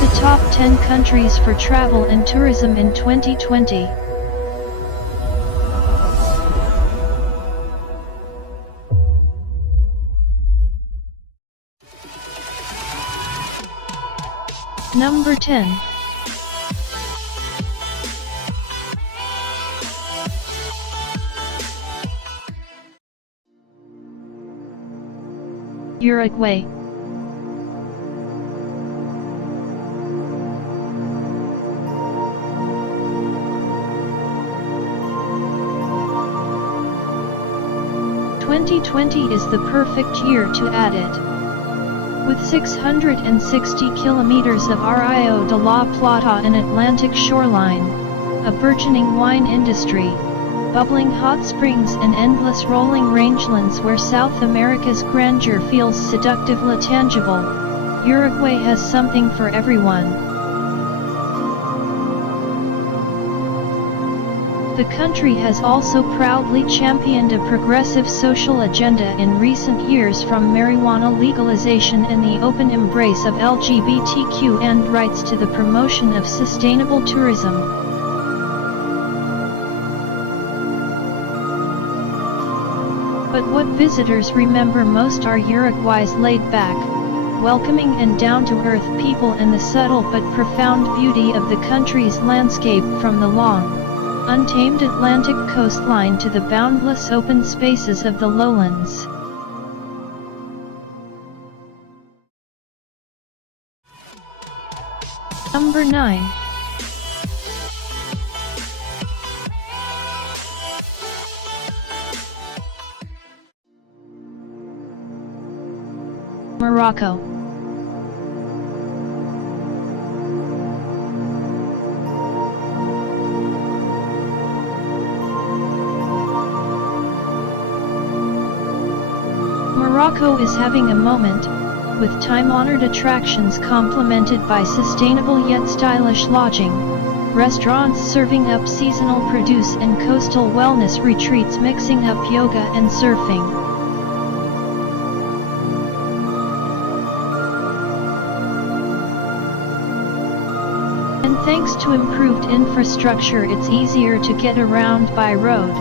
the top 10 countries for travel and tourism in 2020. Number 10. Uruguay. "2020 is the perfect year to add it. With 660 kilometers of Rio de la Plata and Atlantic shoreline, a burgeoning wine industry, bubbling hot springs and endless rolling rangelands where South America's grandeur feels seductively tangible, Uruguay has something for everyone." The country has also proudly championed a progressive social agenda in recent years, from marijuana legalization and the open embrace of LGBTQ and rights to the promotion of sustainable tourism. But what visitors remember most are Uruguay's laid-back, welcoming and down-to-earth people and the subtle but profound beauty of the country's landscape, from the long, untamed Atlantic coastline to the boundless open spaces of the lowlands. Number 9. Morocco. Morocco is having a moment, with time-honored attractions complemented by sustainable yet stylish lodging, restaurants serving up seasonal produce and coastal wellness retreats mixing up yoga and surfing. And thanks to improved infrastructure, it's easier to get around by road,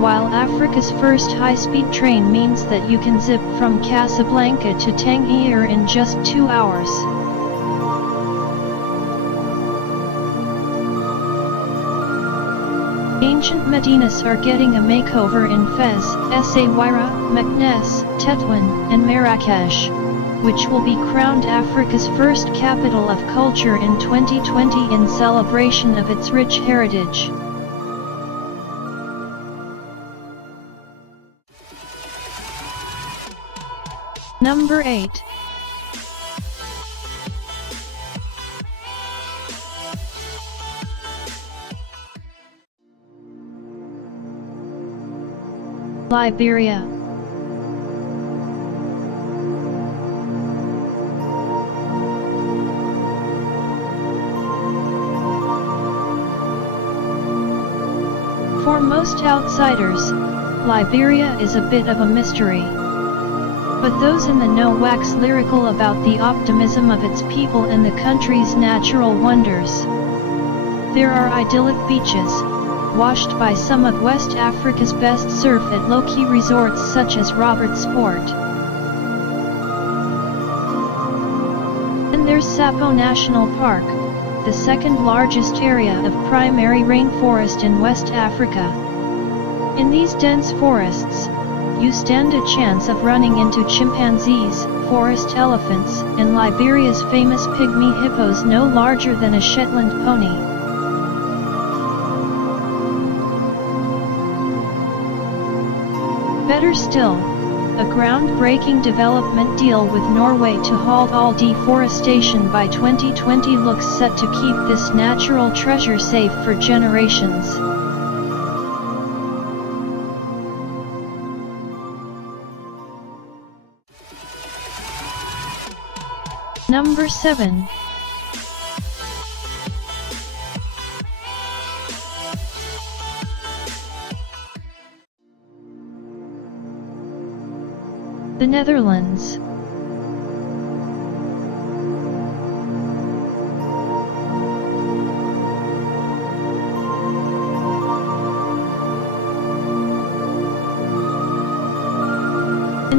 while Africa's first high-speed train means that you can zip from Casablanca to Tangier in just 2 hours. Ancient Medinas are getting a makeover in Fez, Essaouira, Meknes, Tetuan, and Marrakesh, which will be crowned Africa's first capital of culture in 2020 in celebration of its rich heritage. Number 8. Liberia. For most outsiders, Liberia is a bit of a mystery. But those in the know wax lyrical about the optimism of its people and the country's natural wonders. There are idyllic beaches, washed by some of West Africa's best surf at low-key resorts such as Roberts Fort. And there's Sapo National Park, the second largest area of primary rainforest in West Africa. In these dense forests, you stand a chance of running into chimpanzees, forest elephants, and Liberia's famous pygmy hippos no larger than a Shetland pony. Better still, a groundbreaking development deal with Norway to halt all deforestation by 2020 looks set to keep this natural treasure safe for generations. Number 7. The Netherlands.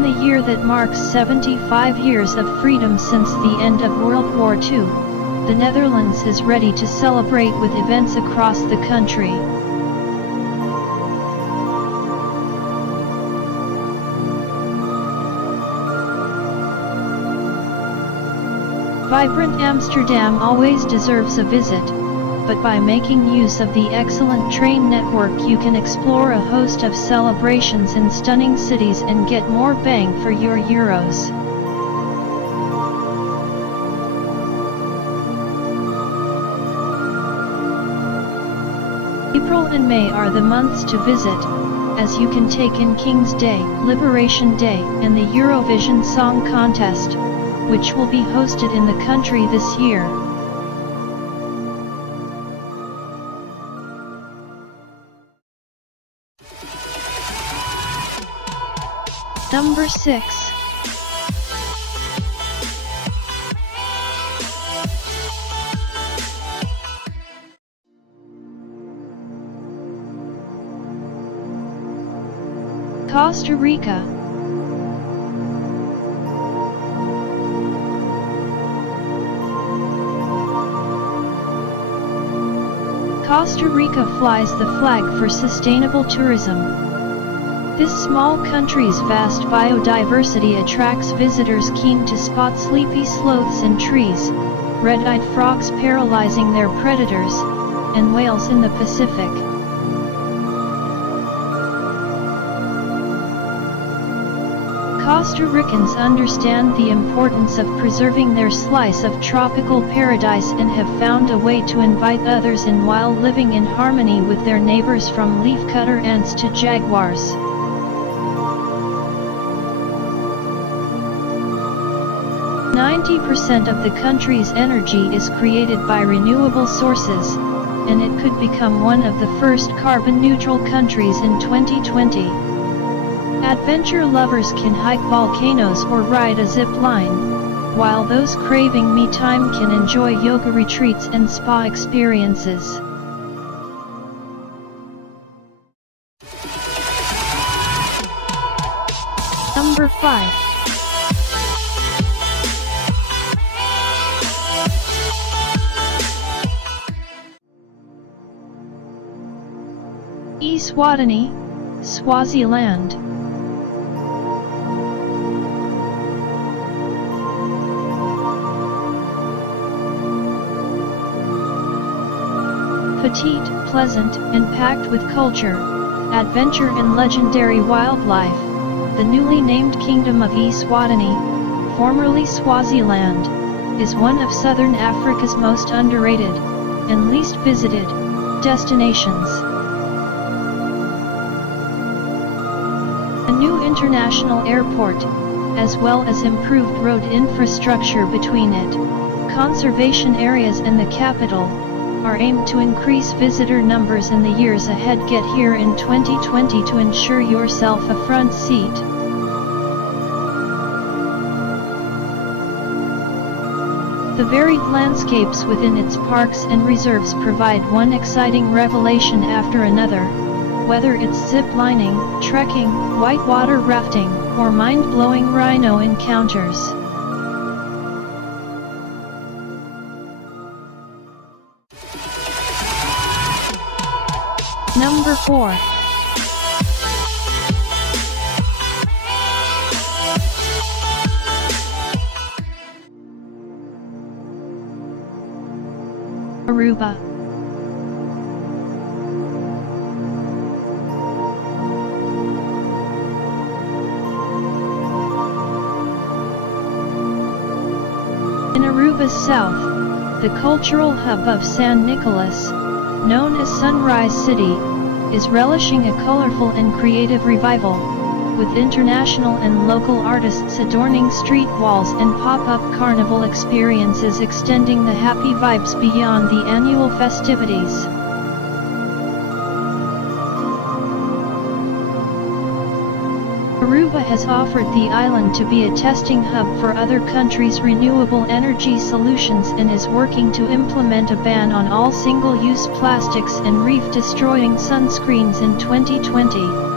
the year that marks 75 years of freedom since the end of World War II, the Netherlands is ready to celebrate with events across the country. Vibrant Amsterdam always deserves a visit, but by making use of the excellent train network you can explore a host of celebrations in stunning cities and get more bang for your euros. April and May are the months to visit, as you can take in King's Day, Liberation Day, and the Eurovision Song Contest, which will be hosted in the country this year. Number 6. Costa Rica. Costa Rica flies the flag for sustainable tourism. This small country's vast biodiversity attracts visitors keen to spot sleepy sloths in trees, red-eyed frogs paralyzing their predators, and whales in the Pacific. Costa Ricans understand the importance of preserving their slice of tropical paradise and have found a way to invite others in while living in harmony with their neighbors, from leafcutter ants to jaguars. Ninety 90% of the country's energy is created by renewable sources, and it could become one of the first carbon-neutral countries in 2020. Adventure lovers can hike volcanoes or ride a zip line, while those craving me time can enjoy yoga retreats and spa experiences. Number 5. Eswatini, Swaziland. Petite, pleasant, and packed with culture, adventure and legendary wildlife, the newly named Kingdom of Eswatini, formerly Swaziland, is one of southern Africa's most underrated, and least visited, destinations. A new international airport, as well as improved road infrastructure between it, conservation areas and the capital, are aimed to increase visitor numbers in the years ahead. Get here in 2020 to ensure yourself a front seat. The varied landscapes within its parks and reserves provide one exciting revelation after another, whether it's zip lining, trekking, whitewater rafting, or mind-blowing rhino encounters. Number 4. Aruba. In Aruba's south, the cultural hub of San Nicolas, known as Sunrise City, is relishing a colorful and creative revival, with international and local artists adorning street walls and pop-up carnival experiences extending the happy vibes beyond the annual festivities. Aruba has offered the island to be a testing hub for other countries' renewable energy solutions and is working to implement a ban on all single-use plastics and reef-destroying sunscreens in 2020.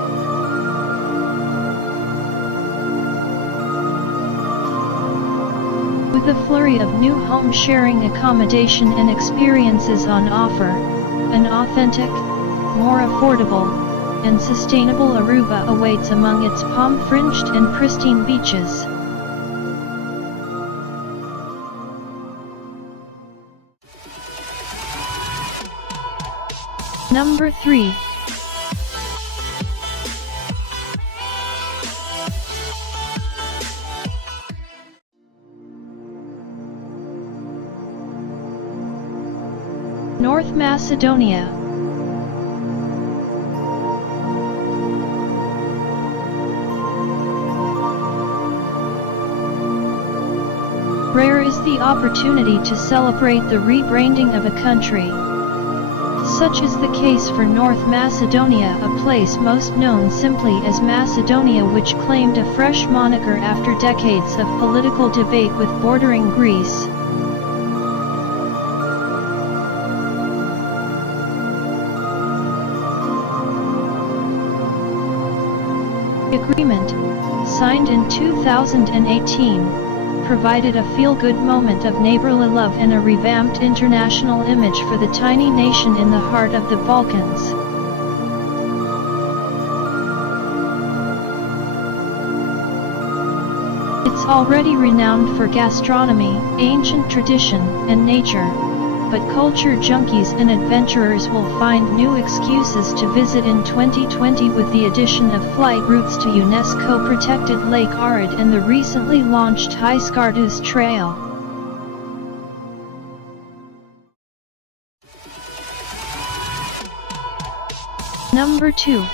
With a flurry of new home-sharing accommodation and experiences on offer, an authentic, more affordable, and sustainable Aruba awaits among its palm-fringed and pristine beaches. Number 3. North Macedonia. Rare is the opportunity to celebrate the rebranding of a country. Such is the case for North Macedonia, a place most known simply as Macedonia, which claimed a fresh moniker after decades of political debate with bordering Greece. The agreement, signed in 2018, provided a feel-good moment of neighborly love and a revamped international image for the tiny nation in the heart of the Balkans. It's already renowned for gastronomy, ancient tradition, and nature, but culture junkies and adventurers will find new excuses to visit in 2020 with the addition of flight routes to UNESCO-protected Lake Arid and the recently launched High Skardus Trail. Number 2.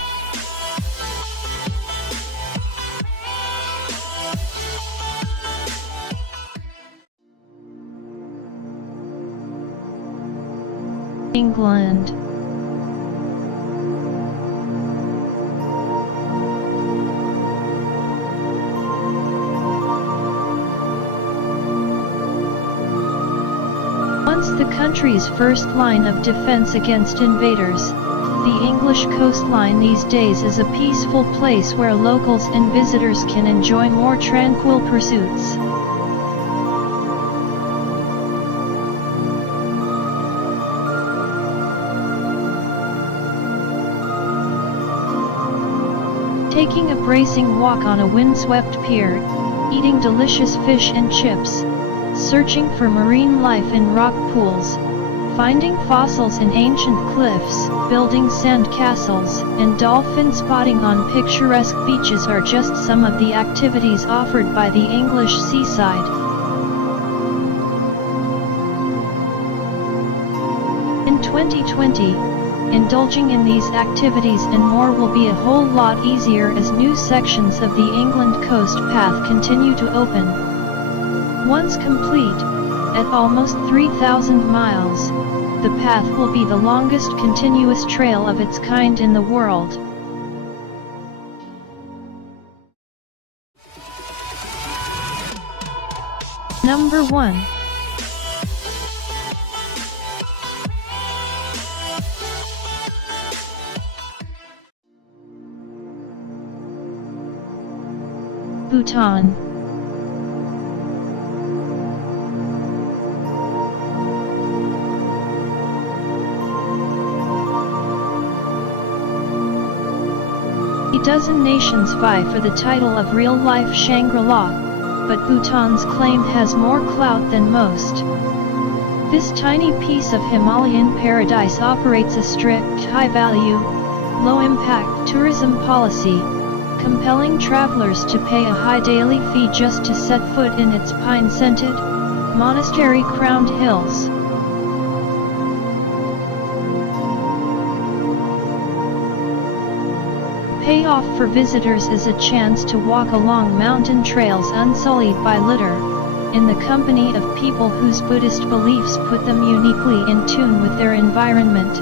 England. Once the country's first line of defense against invaders, the English coastline these days is a peaceful place where locals and visitors can enjoy more tranquil pursuits. Taking a bracing walk on a windswept pier, eating delicious fish and chips, searching for marine life in rock pools, finding fossils in ancient cliffs, building sand castles, and dolphin spotting on picturesque beaches are just some of the activities offered by the English seaside. In 2020, indulging in these activities and more will be a whole lot easier as new sections of the England Coast Path continue to open. Once complete, at almost 3,000 miles, the path will be the longest continuous trail of its kind in the world. Number 1. Bhutan. A dozen nations vie for the title of real-life Shangri-La, but Bhutan's claim has more clout than most. This tiny piece of Himalayan paradise operates a strict, high-value, low-impact tourism policy, compelling travelers to pay a high daily fee just to set foot in its pine-scented, monastery-crowned hills. Payoff for visitors is a chance to walk along mountain trails unsullied by litter, in the company of people whose Buddhist beliefs put them uniquely in tune with their environment.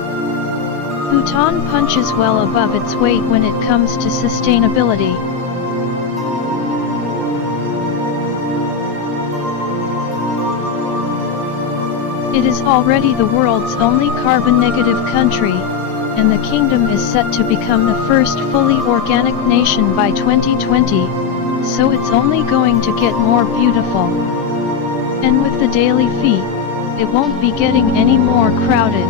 Bhutan punches well above its weight when it comes to sustainability. It is already the world's only carbon-negative country, and the kingdom is set to become the first fully organic nation by 2020, so it's only going to get more beautiful. And with the daily fee, it won't be getting any more crowded.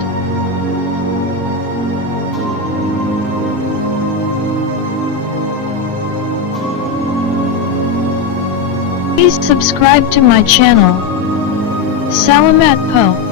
Please subscribe to my channel. Salamat po.